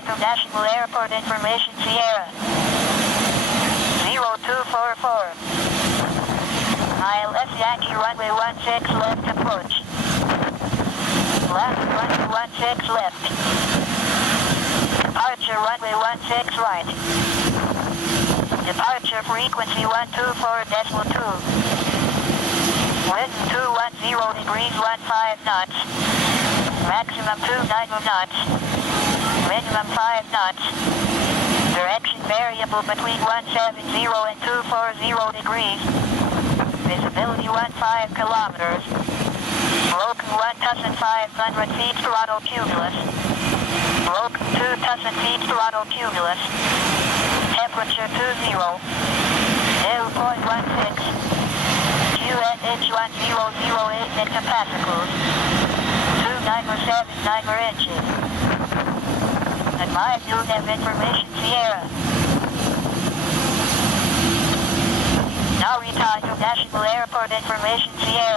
International Airport Information Sierra 0244. ILS Yankee runway 16 left approach. Left runway 16 left. Departure runway 16 right. Departure frequency 124.2. Wind 210 degrees 15 knots. Maximum 29 knots. Minimum 5 knots. Direction variable between 170 and 240 degrees. Visibility 15 kilometers. Broken 1,500 feet throttle cumulus. Broken 2,000 feet throttle cumulus. Temperature 20. Dew point 16. QNH 1008 hectopascals. 2979 inches. Advise UNEV Information Sierra. Narita International Airport Information Sierra.